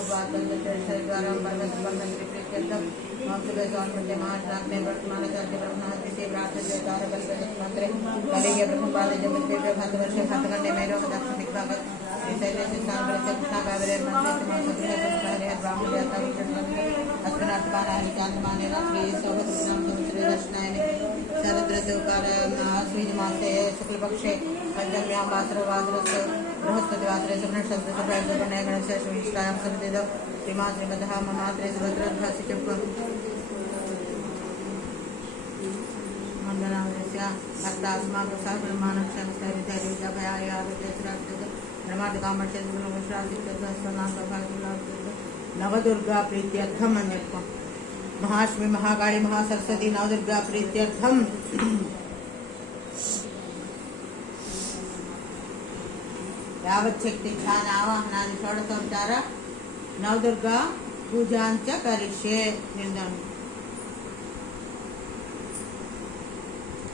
द्वारा शुक्ल पक्षे पंचम्यां वासरवासरस्य बृहस्पतिवासरे सुब्रह्मण्य गणस्य सुविष्टायां समितिदो श्रीमान् श्रीमतः ममात्रे सुभद्रध्वस्य चुक् मंगलावस्य भक्तास्मा प्रसाद नवदुर्गा प्रीत्यर्थम అని చెప్పుకో महालक्ष्मी महाकाली महासरस्वती नवदुर्गा प्रीत्यर्थम यावच्छक्ति ध्यान आवाहनानि षोडशोपचार नवदुर्गा पूजांच करिष्ये निर्णय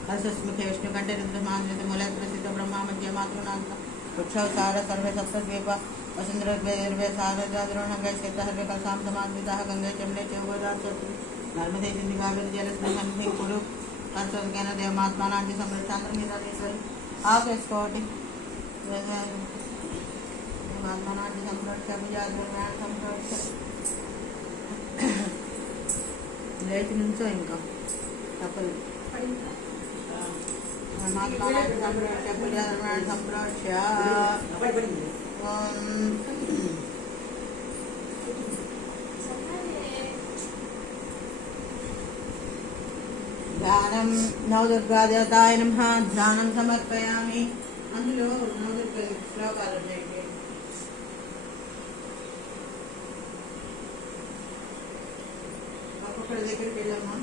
हर्षस्मुखे विष्णुकंठे रुद्रमानते मूले प्रसिद्ध ब्रह्मा मध्य मातृनाथ उत्सव सार सर्वे सप्तद्वीप वसुंधरा वेर्वे सारद्रोणंगे क्षेत्रहर्वे कलसाम समान्विताः गंगे जमुने चौगोदार सरस्वती नर्मदे सिंधु कावेरी जलस्नेहन्धि कुरु कंसोज्ञान देवमात्मानांचि संरक्षांतर्गीताधीश्वरी आकेस्कोटि देवमात्मानांचि संरक्ष पूजाद्रव्याण संरक्ष लेट నుంచో ఇంకా తప్పదు परमात्मानांचि संरक्ष पूजाद्रव्याण संरक्ष ध्यानं नवदुर्गा देवताय नमः ध्यानं समर्पयामि అందులో నవదుర్గా శ్లోకాలు ఉన్నాయి ఒక్కొక్కడి దగ్గరికి వెళ్ళమ్మా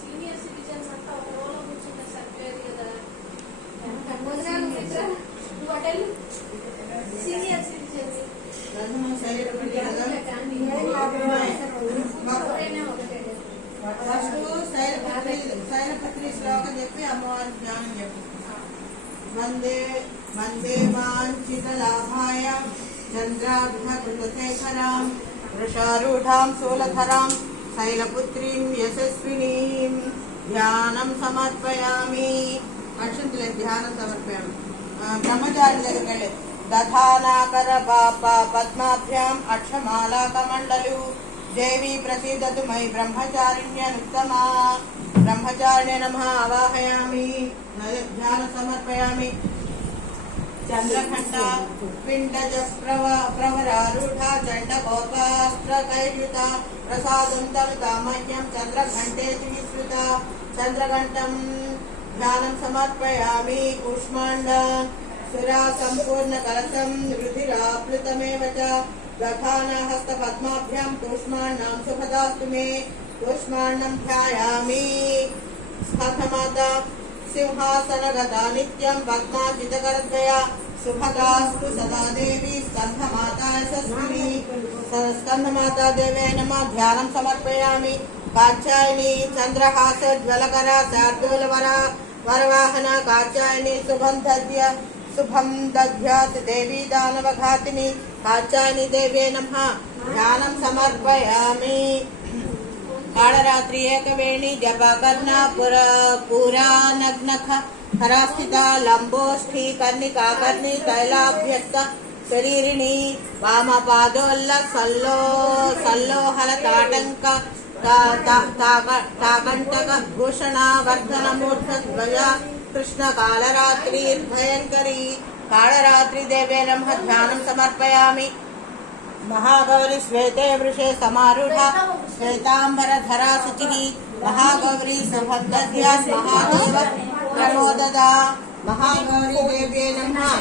సీనియర్ సిటిజన్స్ అంతా ఒక రోలో కూర్చుంటే సరిపోయేది కదా సీనియర్ సిటిజన్స్ శైలపుత్రి శ్లోకం చెప్పి అమ్మవారి ధ్యానం చెప్పు వందే వందే వాంఛిత లాభాయ చంద్రాభిషేఖరాం వృషారూఢాం శూలధరాం శైలపుత్రీం యశస్వినీం ధ్యానం సమర్పయామి అక్షంతులే ధ్యానం సమర్పయామి బ్రహ్మచారి దగ్గరికి వెళ్ళి దధానాకర పాప పద్మాభ్యాం అక్షమాలాకమండలు देवी प्रसीदतु मयि ब्रह्मचारिण्यनुत्तमा ब्रह्मचारिणे नमः आवाहयामि ध्यान समर्पयामि चंद्रघंटा पिंडज प्रवरारूढ़ा चंडकोपास्त्रकैर्युता प्रसादं तनुतामह्यं चंद्रघंटेति विश्रुता चंद्रघंटं ध्यानं समर्पयामि कूष्माण्ड सुरा संपूर्ण कलशं रुधिराप्लुतमेव च दधाना हस्त पद्माभ्यां कूष्माण्डं सुखदास्तु मे कूष्माण्डं ध्यायामि स्कंधमाता सिंहासनगता नित्यं पद्माजितकरद्वया सुभगास्तु सदा देवी स्कंधमाता यशस्विनी स्कंधमाता देवे नमः ध्यानं समर्पयामि कात्यायनी चंद्रहासोज्ज्वलकरा शार्दूलवरा वरवाहना कात्यायनी शुभं दध्यात् देवी दानवघातिनी कात्यायनी देवे नमः ध्यानं समर्पयामि कालरात्रि एकवेणी जपकर्णा पूरा नग्नख हरास्थिता लंबोष्ठी कर्णिका कर्णी तैलाभ्यस्त शरीरिणी वामपादोल्ल सल्लोहल ताटंक ताकंटक भूषणा वर्धन मूर्धध्वजा कृष्ण कालरात्रि भयंकरी कालरात्रि देवे नमः ध्यानं समर्पयामि महागौरी श्वेते वृषे समारूढ़ा श्वेतांबरधरा शुचिः महागौरी सुभद्रध्या महादेव प्रमोददा महागौरी देवे नमः